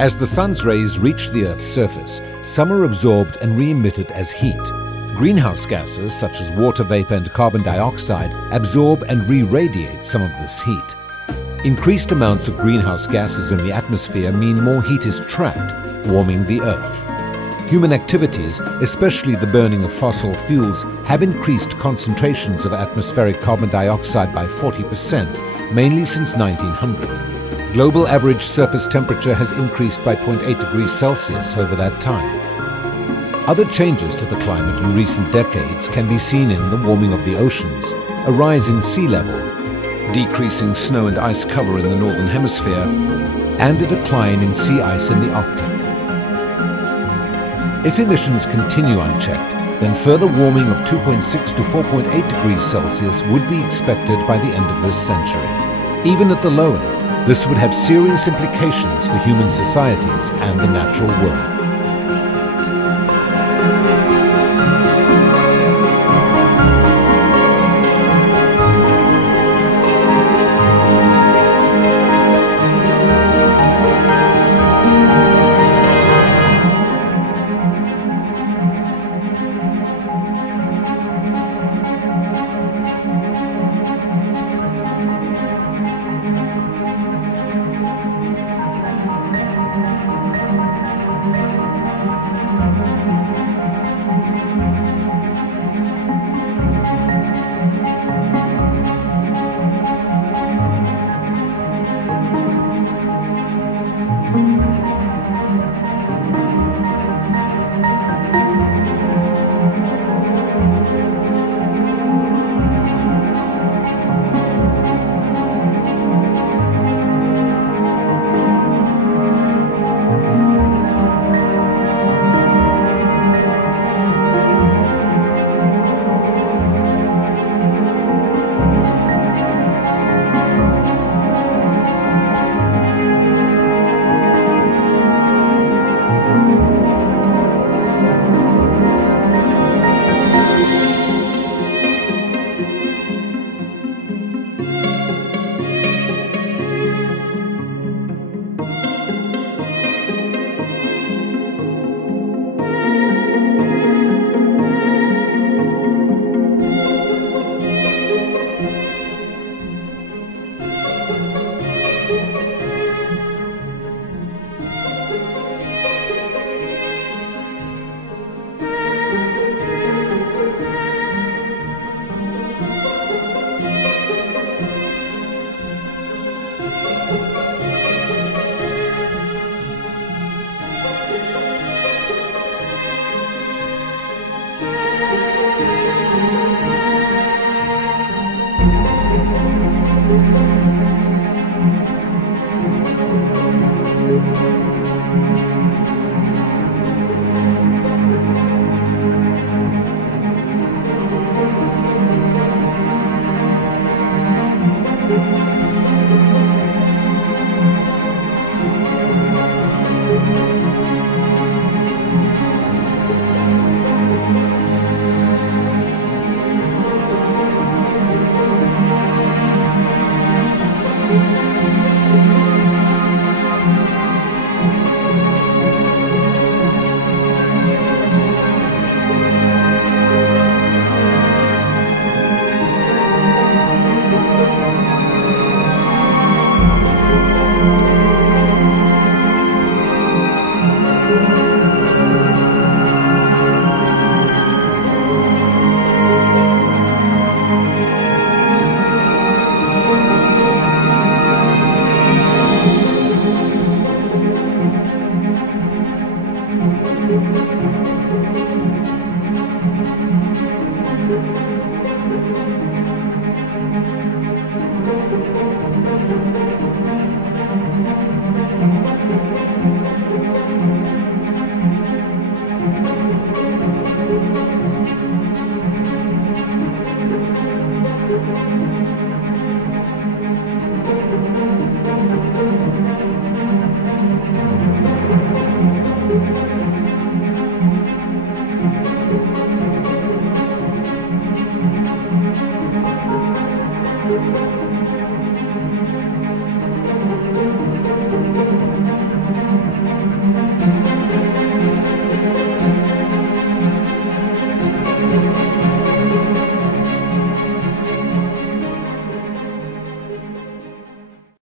As the sun's rays reach the Earth's surface, some are absorbed and re-emitted as heat. Greenhouse gases, such as water vapor and carbon dioxide, absorb and re-radiate some of this heat. Increased amounts of greenhouse gases in the atmosphere mean more heat is trapped, warming the Earth. Human activities, especially the burning of fossil fuels, have increased concentrations of atmospheric carbon dioxide by 40%, mainly since 1900. Global average surface temperature has increased by 0.8 degrees Celsius over that time. Other changes to the climate in recent decades can be seen in the warming of the oceans, a rise in sea level, decreasing snow and ice cover in the northern hemisphere, and a decline in sea ice in the Arctic. If emissions continue unchecked, then further warming of 2.6 to 4.8 degrees Celsius would be expected by the end of this century. Even at the low end, this would have serious implications for human societies and the natural world.